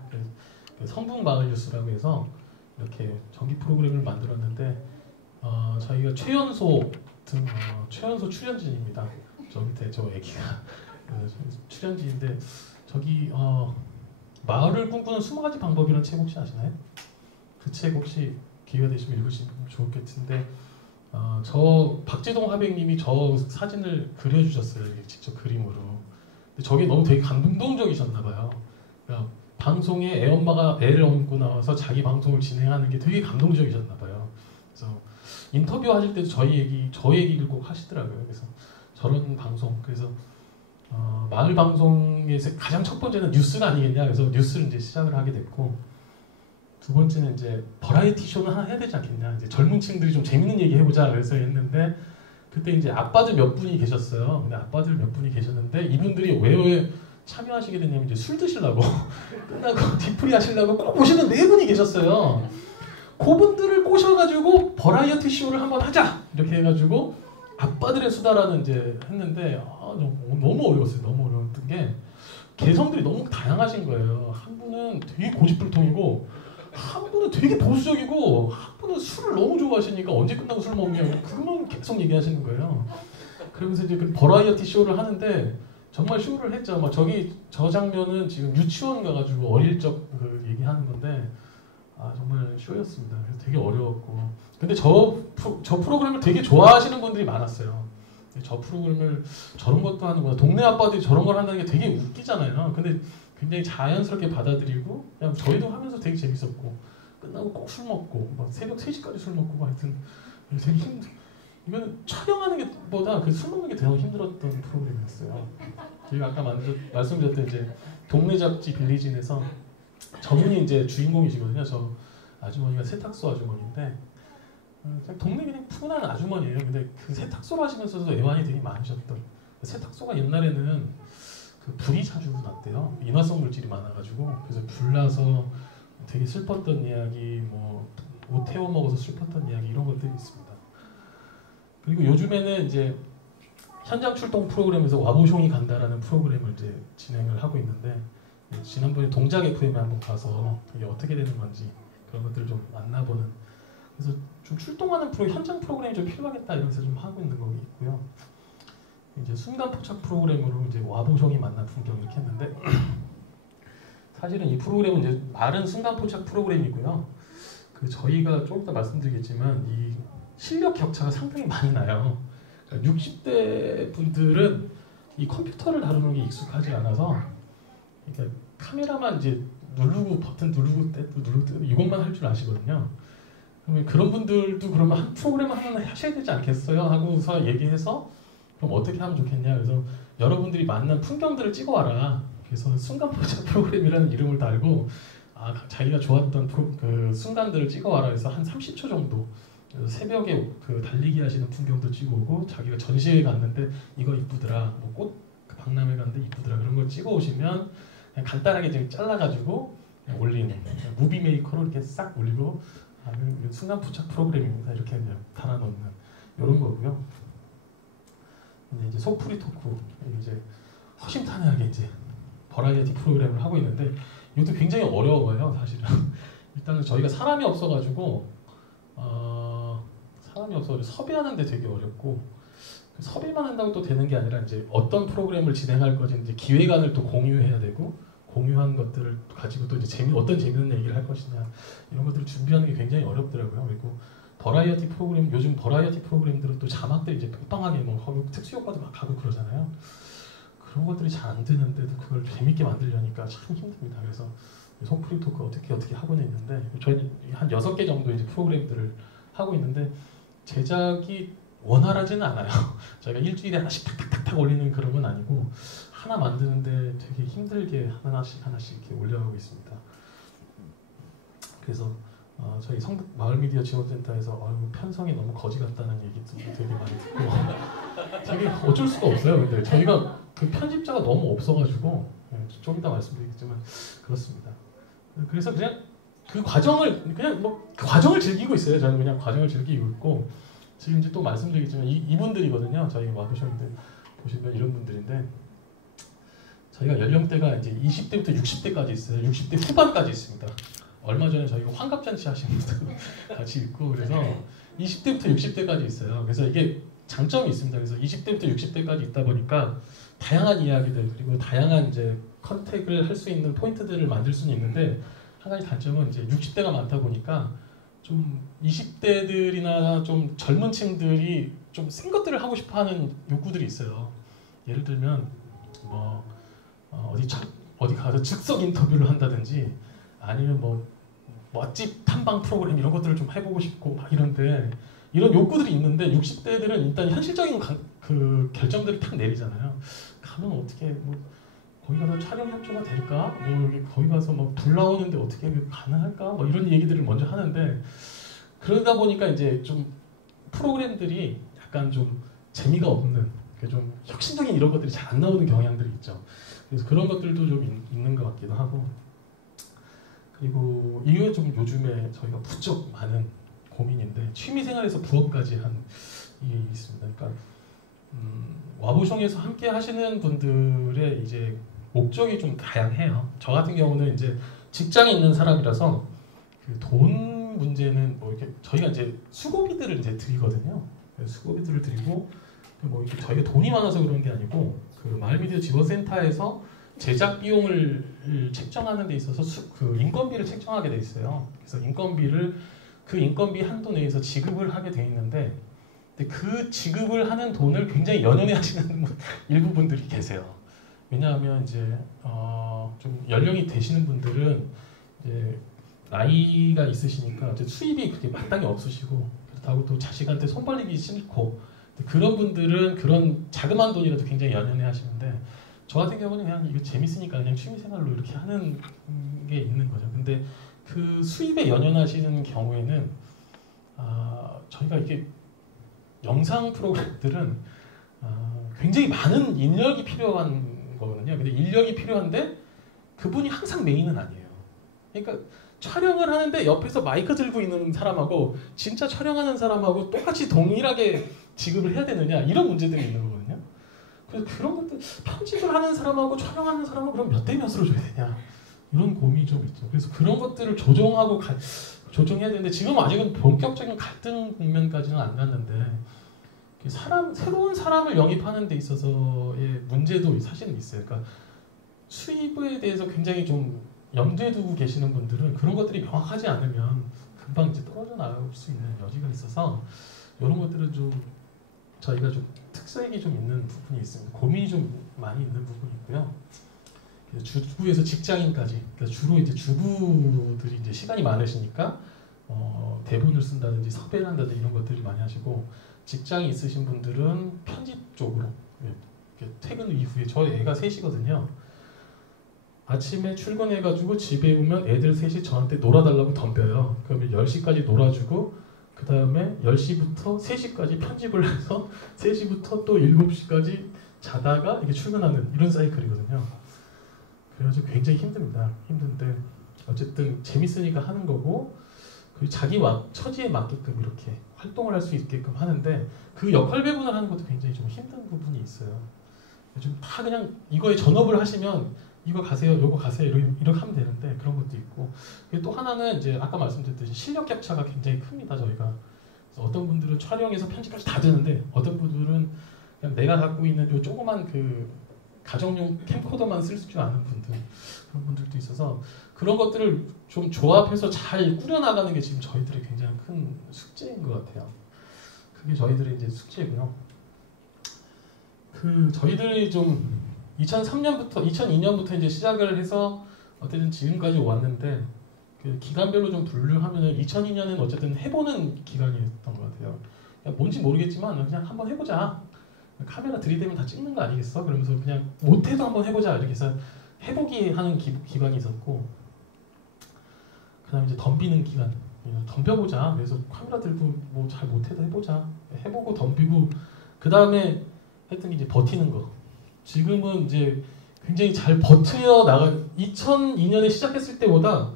성북마을 뉴스라고 해서 이렇게 정기 프로그램을 만들었는데 저희가 최연소 출연진입니다. 저 밑에 저 애기가 출연진인데 저기 마을을 꿈꾸는 20가지 방법이라는 책 혹시 아시나요? 그 책 혹시 기회가 되시면 읽으시면 좋겠는데 저 박재동 화백님이 저 사진을 그려주셨어요. 직접 그림으로. 근데 저게 너무 되게 감동적이셨나 봐요. 그러니까 방송에 애엄마가 애를 업고 나와서 자기 방송을 진행하는 게 되게 감동적이셨나 봐요. 그래서 인터뷰 하실 때도 저 얘기를 꼭 하시더라고요. 그래서 저런 방송, 그래서 마을 방송에서 가장 첫 번째는 뉴스가 아니겠냐. 그래서 뉴스를 이제 시작을 하게 됐고, 두 번째는 이제 버라이티 쇼는 하나 해야 되지 않겠냐. 이제 젊은 층들이 좀 재밌는 얘기 해보자. 그래서 했는데 그때 이제 아빠들 몇 분이 계셨어요. 근데 아빠들 몇 분이 계셨는데 이분들이 왜 참여하시게 됐냐면 이제 술 드시려고 끝나고 뒤풀이 하시려고 꼭 오시는 4분이 계셨어요. 그분들을 꼬셔가지고 버라이어티 쇼를 한번 하자 이렇게 해가지고 아빠들의 수다라는 이제 했는데 너무 어려웠어요. 너무 어려웠던 게 개성들이 너무 다양하신 거예요. 한 분은 되게 고집불통이고 한 분은 되게 보수적이고 한 분은 술을 너무 좋아하시니까 언제 끝나고 술 먹냐고 그것만 계속 얘기하시는 거예요. 그러면서 이제 그 버라이어티 쇼를 하는데 정말 쇼를 했죠. 막 저 장면은 지금 유치원 가가지고 어릴 적 그 얘기하는 건데 정말 쇼였습니다. 그래서 되게 어려웠고 근데 저 프로그램을 되게 좋아하시는 분들이 많았어요. 저 프로그램을 저런 것도 하는구나. 동네 아빠들이 저런 걸 한다는 게 되게 웃기잖아요. 근데 굉장히 자연스럽게 받아들이고 그냥 저희도 하면서 되게 재밌었고 끝나고 꼭 술 먹고 막 새벽 3시까지 술 먹고 하여튼 되게 이거는 촬영하는 게 보다 그 술 먹는 게 더 힘들었던 프로그램이었어요. 저희가 아까 말씀드렸던 이제 동네 잡지 빌리진에서 저분이 이제 주인공이시거든요. 저 아주머니가 세탁소 아주머니인데 동네 그냥 푸근한 아주머니예요. 근데 그 세탁소를 하시면서도 애환이 되게 많으셨던. 세탁소가 옛날에는 그 불이 자주 났대요. 인화성 물질이 많아가지고 그래서 불나서 되게 슬펐던 이야기, 뭐 옷 태워 먹어서 슬펐던 이야기 이런 것들이 있습니다. 그리고 요즘에는 이제 현장 출동 프로그램에서 와보숑이 간다라는 프로그램을 이제 진행을 하고 있는데 지난번에 동작 FM에 한번 가서 이게 어떻게 되는 건지 그런 것들을 좀 만나보는. 그래서 좀 출동하는 현장 프로그램이 좀 필요하겠다 이러면서 좀 하고 있는 거 있고요. 이제 순간 포착 프로그램으로 이제 와보숑이 만난 풍경 이렇게 했는데 사실은 이 프로그램은 이제 말은 순간 포착 프로그램이고요. 그 저희가 조금 이따 말씀드리겠지만 이 실력 격차가 상당히 많이 나요. 그러니까 60대 분들은 이 컴퓨터를 다루는 게 익숙하지 않아서 그러니까 카메라만 이제 누르고 버튼 누르고 떼고 이것만 할 줄 아시거든요. 그러면 그런 분들도 그러면 한 프로그램 하나 하셔야 되지 않겠어요? 하고서 얘기해서 그럼 어떻게 하면 좋겠냐. 그래서 여러분들이 만난 풍경들을 찍어와라. 그래서 순간 포착 프로그램이라는 이름을 달고 자기가 좋았던 그 순간들을 찍어와라. 그래서 한 30초 정도 새벽에 그 달리기 하시는 풍경도 찍어오고 자기가 전시회 갔는데 이거 이쁘더라. 뭐 꽃 박람회 갔는데 이쁘더라. 그런 걸 찍어오시면 그냥 간단하게 지금 잘라가지고 그냥 올리는 무비 메이커로 이렇게 싹 올리고 순간 포착 프로그램입니다. 이렇게 그냥 달아놓는 이런 거고요. 이제 속풀이 토크 이제 허심탄회하게 이제 버라이어티 프로그램을 하고 있는데 이것도 굉장히 어려워요. 사실은 일단은 저희가 사람이 없어가지고 섭외하는데 되게 어렵고 섭외만 한다고 또 되는 게 아니라 이제 어떤 프로그램을 진행할 건지 이제 기획안을 또 공유해야 되고 공유한 것들을 가지고 또 이제 어떤 재밌는 얘기를 할 것이냐 이런 것들을 준비하는 게 굉장히 어렵더라고요. 그리고 버라이어티 프로그램 요즘 버라이어티 프로그램들은 또 자막들이 이제 빵빵하게 뭐 특수 효과도 막 하고 그러잖아요. 그런 것들이 잘 안 되는데도 그걸 재밌게 만들려니까 참 힘듭니다. 그래서 속풀이 토크 어떻게 하고는 있는데 저희는 한 6개 정도 이제 프로그램들을 하고 있는데 제작이 원활하지는 않아요. 저희가 일주일에 하나씩 탁탁탁 올리는 그런 건 아니고 하나 만드는데 되게 힘들게 하나씩 이렇게 올려가고 있습니다. 그래서 저희 성북 마을미디어 지원센터에서 편성이 너무 거지 같다는 얘기도 되게 많이 듣고 되게 어쩔 수가 없어요. 근데 저희가 그 편집자가 너무 없어가지고 좀 이따 말씀드리겠지만 그렇습니다. 그래서 그냥 그 과정을 그냥 뭐 그 과정을 즐기고 있어요. 저는 그냥 과정을 즐기고 있고 지금 이제 또 말씀드리겠지만 이분들이거든요. 저희 와보셨는데 보시면 이런 분들인데 저희가 연령대가 이제 20대부터 60대까지 있어요. 60대 후반까지 있습니다. 얼마 전에 저희가 환갑잔치 하시는 분들 같이 있고 그래서 20대부터 60대까지 있어요. 그래서 이게 장점이 있습니다. 그래서 20대부터 60대까지 있다 보니까 다양한 이야기들 그리고 다양한 이제 컨택을 할 수 있는 포인트들을 만들 수는 있는데 한 가지 단점은 이제 60대가 많다 보니까 좀 20대들이나 좀 젊은 층들이 좀 센 것들을 하고 싶어하는 욕구들이 있어요. 예를 들면 뭐 어디 가서 즉석 인터뷰를 한다든지 아니면 뭐 맛집 탐방 프로그램 이런 것들을 좀 해보고 싶고 막 이런데 이런 욕구들이 있는데 60대들은 일단 현실적인 그 결정들을 탁 내리잖아요. 가면 어떻게 뭐 거기 가서 촬영 협조가 될까? 뭐 여기 거기 가서 뭐 불 나오는데 어떻게 가능할까? 뭐 이런 얘기들을 먼저 하는데 그러다 보니까 이제 좀 프로그램들이 약간 좀 재미가 없는 좀 혁신적인 이런 것들이 잘 안 나오는 경향들이 있죠. 그래서 그런 것들도 좀 있는 것 같기도 하고 그리고 이게 좀 요즘에 저희가 부쩍 많은 고민인데 취미생활에서 부업까지 한 이게 있습니다. 그러니까 와보숑에서 함께 하시는 분들의 이제 목적이 좀 다양해요. 저 같은 경우는 이제 직장에 있는 사람이라서 그 돈 문제는 뭐 이렇게 저희가 이제 수고비들을 이제 드리거든요. 수고비들을 드리고 뭐 이렇게 저희가 돈이 많아서 그런 게 아니고 그 마을미디어 지원센터에서 제작 비용을 책정하는 데 있어서 그 인건비를 책정하게 돼 있어요. 그래서 그 인건비 한도 내에서 지급을 하게 돼 있는데 근데 그 지급을 하는 돈을 굉장히 연연해 하시는 일부 분들이 계세요. 왜냐하면 이제 좀 연령이 되시는 분들은 이제 나이가 있으시니까 이제 수입이 그렇게 마땅히 없으시고 그렇다고 또 자식한테 손 벌리기 싫고 그런 분들은 그런 자그마한 돈이라도 굉장히 연연해 하시는데 저 같은 경우는 그냥 이거 재밌으니까 그냥 취미생활로 이렇게 하는 게 있는 거죠. 근데 그 수입에 연연하시는 경우에는 저희가 이게 영상 프로그램들은 굉장히 많은 인력이 필요한 거거든요. 근데 인력이 필요한데 그분이 항상 메인은 아니에요. 그러니까 촬영을 하는데 옆에서 마이크 들고 있는 사람하고 진짜 촬영하는 사람하고 똑같이 동일하게 지급을 해야 되느냐 이런 문제들이 있는 거거든요. 그래서 그런 것들 편집을 하는 사람하고 촬영하는 사람은 그럼 몇 대 몇으로 줘야 되냐 이런 고민이 좀 있죠. 그래서 그런 것들을 조정해야 되는데 지금 아직은 본격적인 갈등 국면까지는 안 갔는데 새로운 사람을 영입하는 데 있어서의 문제도 사실은 있어요. 그러니까 수입에 대해서 굉장히 좀 염두에 두고 계시는 분들은 그런 것들이 명확하지 않으면 금방 이제 떨어져 나올 수 있는 여지가 있어서 이런 것들은 좀 저희가 좀 특색이 좀 있는 부분이 있습니다. 고민이 좀 많이 있는 부분이 있고요. 주부에서 직장인까지 그러니까 주로 이제 주부들이 이제 시간이 많으시니까 대본을 쓴다든지 섭외를 한다든지 이런 것들을 많이 하시고 직장이 있으신 분들은 편집 쪽으로 퇴근 이후에 저희 애가 셋이거든요. 아침에 출근해가지고 집에 오면 애들 셋이 저한테 놀아달라고 덤벼요. 그러면 10시까지 놀아주고 그 다음에 10시부터 3시까지 편집을 해서 3시부터 또 7시까지 자다가 이렇게 출근하는 이런 사이클이거든요. 그래가지고 굉장히 힘듭니다. 힘든데 어쨌든 재밌으니까 하는 거고 그리고 자기 처지에 맞게끔 이렇게 활동을 할 수 있게끔 하는데 그 역할 배분을 하는 것도 굉장히 좀 힘든 부분이 있어요. 좀 다 그냥 이거에 전업을 하시면 이거 가세요, 요거 가세요 이렇게 하면 되는데 그런 것도 있고 또 하나는 이제 아까 말씀드렸듯이 실력 격차가 굉장히 큽니다. 저희가 그래서 어떤 분들은 촬영에서 편집까지 다 되는데 어떤 분들은 그냥 내가 갖고 있는 요 조그만 그 가정용 캠코더만 쓸 줄 아는 분들 그런 분들도 있어서 그런 것들을 좀 조합해서 잘 꾸려나가는 게 지금 저희들의 굉장히 큰 숙제인 것 같아요. 그게 저희들의 이제 숙제고요. 저희들이 좀 2002년부터 이제 시작을 해서 어쨌든 지금까지 왔는데 그 기간별로 좀 분류하면은 2002년은 어쨌든 해보는 기간이었던 것 같아요. 뭔지 모르겠지만 그냥 한번 해보자. 카메라 들이대면 다 찍는 거 아니겠어? 그러면서 그냥 못해도 한번 해보자 이렇게 해서 해보기 하는 기간이 있었고 그다음에 이제 덤비는 기간 덤벼보자. 그래서 카메라 들고 뭐 잘 못해도 해보자. 해보고 덤비고 그 다음에 했던 게 이제 버티는 거. 지금은 이제 굉장히 잘 버텨 나가 2002년에 시작했을 때보다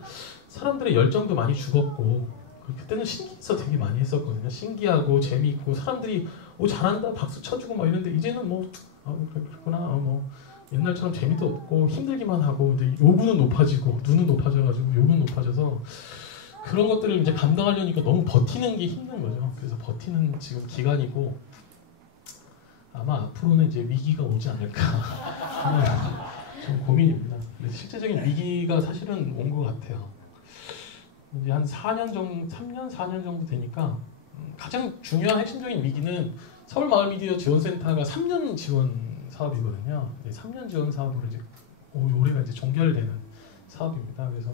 사람들의 열정도 많이 죽었고 그때는 신기해서 되게 많이 했었거든요. 신기하고 재미있고 사람들이 잘한다 박수 쳐주고 막 이런데 이제는 뭐 그렇구나 뭐 옛날처럼 재미도 없고 힘들기만 하고 근데 요구는 높아지고 눈은 높아져가지고 요구는 높아져서 그런 것들을 이제 감당하려니까 너무 버티는 게 힘든 거죠. 그래서 버티는 지금 기간이고 아마 앞으로는 이제 위기가 오지 않을까 좀 고민입니다. 그래서 실제적인 위기가 사실은 온 것 같아요. 이제 한 3년, 4년 정도 되니까 가장 중요한 핵심적인 위기는 서울마을미디어 지원센터가 3년 지원 사업이거든요. 3년 지원 사업으로 이제 올해가 이제 종결되는 사업입니다. 그래서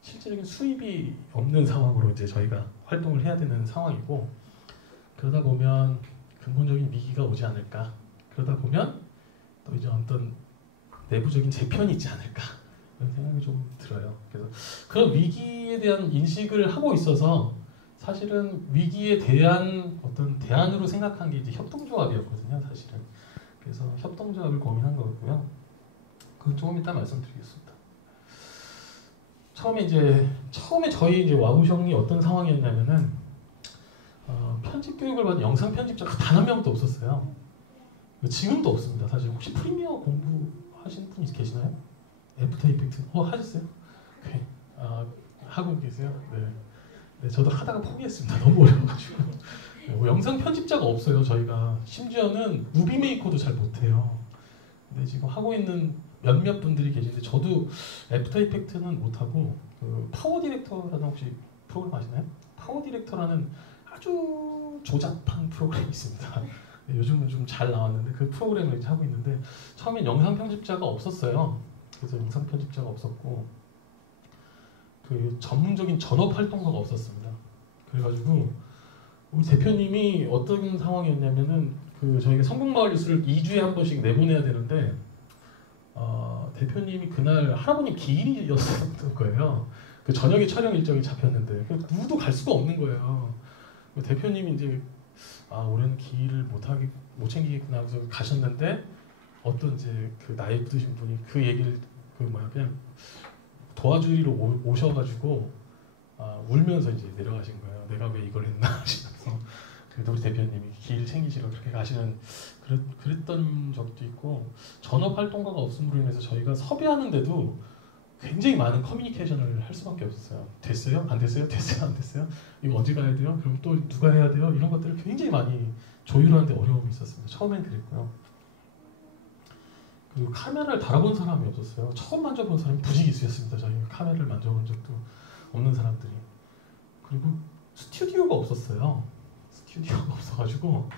실질적인 수입이 없는 상황으로 이제 저희가 활동을 해야 되는 상황이고 그러다 보면 근본적인 위기가 오지 않을까. 그러다 보면 또 이제 어떤 내부적인 재편이 있지 않을까. 그런 생각이 좀 들어요. 그래서 그런 위기에 대한 인식을 하고 있어서 사실은 위기에 대한 어떤 대안으로 생각한 게 이제 협동조합이었거든요, 사실은. 그래서 협동조합을 고민한 거고요. 그건 조금 이따 말씀드리겠습니다. 처음에 저희 이제 와우형이 어떤 상황이었냐면은 편집 교육을 받은 영상 편집자가 단 한 명도 없었어요. 지금도 없습니다. 사실 혹시 프리미어 공부하신 분이 계시나요? 애프터 이펙트 하셨어요? 네. 하고 계세요? 네, 저도 하다가 포기했습니다. 너무 어려워가지고. 영상 편집자가 없어요. 저희가 심지어는 무비 메이커도 잘 못해요. 근데 지금 하고 있는 몇몇 분들이 계신데 저도 애프터 이펙트는 못하고 파워 디렉터라는 혹시 프로그램 아시나요? 파워 디렉터라는 아주 조잡한 프로그램이 있습니다. 네, 요즘은 좀 잘 나왔는데 그 프로그램을 이제 하고 있는데 처음엔 영상 편집자가 없었어요. 그래서 영상 편집자가 없었고 그 전문적인 전업 활동가가 없었습니다. 그래가지고 우리 대표님이 어떤 상황이었냐면은 저희가 성북마을 뉴스를 2주에 한 번씩 내보내야 되는데 대표님이 그날 할아버님 기일이었던 거예요. 그 저녁에 촬영 일정이 잡혔는데 누구도 갈 수가 없는 거예요. 대표님이 이제 올해는 기일을 못 챙기겠구나 해서 가셨는데 어떤 이제 그 나이 드신 분이 그 얘기를 그냥 도와주리로 오셔가지고 울면서 이제 내려가신 거예요. 내가 왜 이걸 했나 하시면서 그래도 우리 대표님이 기일 챙기시러 그렇게 가시는 그랬던 적도 있고 전업 활동가가 없음으로 인해서 저희가 섭외하는데도 굉장히 많은 커뮤니케이션을 할 수밖에 없었어요. 됐어요? 안 됐어요? 됐어요? 안 됐어요? 이거 언제 가야 돼요? 그럼 또 누가 해야 돼요? 이런 것들을 굉장히 많이 조율하는데 어려움이 있었습니다. 처음엔 그랬고요. 그리고 카메라를 달아본 사람이 없었어요. 처음 만져본 사람이 부지기수였습니다. 저희 카메라를 만져본 적도 없는 사람들이. 그리고 스튜디오가 없었어요. 스튜디오가 없어가지고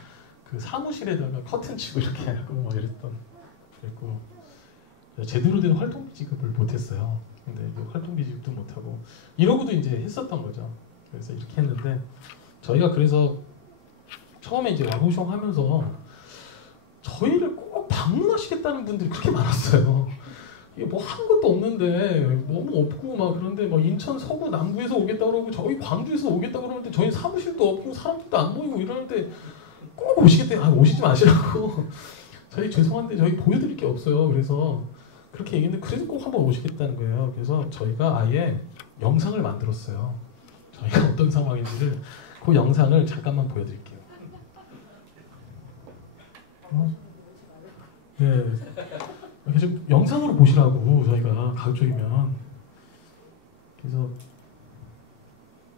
그 사무실에다가 커튼 치고 이렇게 하고 뭐 그랬고 제대로 된 활동비 지급을 못했어요. 근데 활동비 지급도 못하고 이러고도 이제 했었던 거죠. 그래서 이렇게 했는데 저희가 그래서 처음에 이제 와보숑 하면서 저희를 꼭 방문하시겠다는 분들이 그렇게 많았어요. 이게 뭐 한 것도 없는데 너무 없고 막 그런데 막 인천 서구 남구에서 오겠다 그러고 저희 광주에서 오겠다 그러는데 저희 사무실도 없고 사람들도 안 모이고 이러는데 꼭 오시겠대. 오시지 마시라고. 저희 죄송한데 저희 보여드릴 게 없어요. 그래서 그렇게 얘기했는데 그래도 꼭 한번 오시겠다는 거예요. 그래서 저희가 아예 영상을 만들었어요. 저희가 어떤 상황인지를 그 영상을 잠깐만 보여드릴게요. 네. 그래서 영상으로 보시라고 저희가 가급적이면. 그래서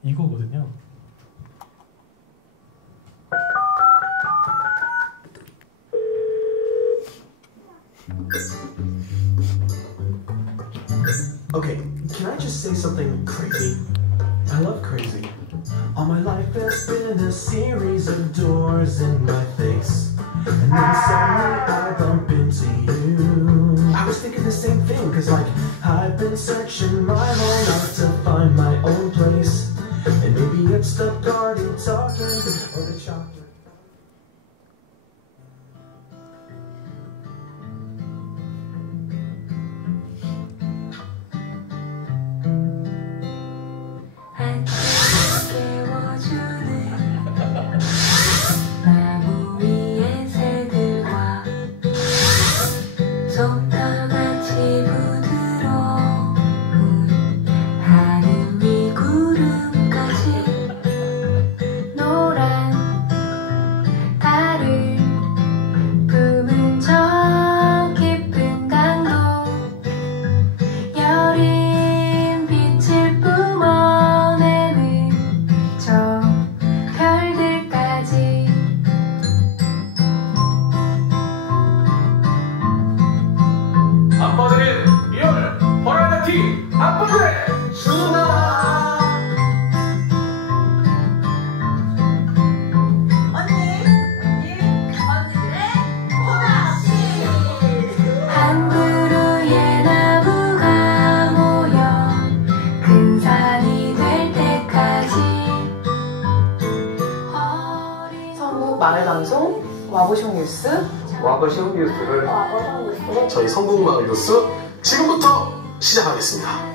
이거거든요. Okay, can I just say something crazy? I love crazy. All my life has been a series of doors in my face. And then suddenly I bump into you. I was thinking the same thing, cause like I've been searching my whole life to find my own place. And maybe it's the garden talking or the chocolate. 속담같이 부드러운 하늘 마을방송 와보숑 뉴스 와보숑 뉴스를 저희 성북마을 뉴스 지금부터 시작하겠습니다.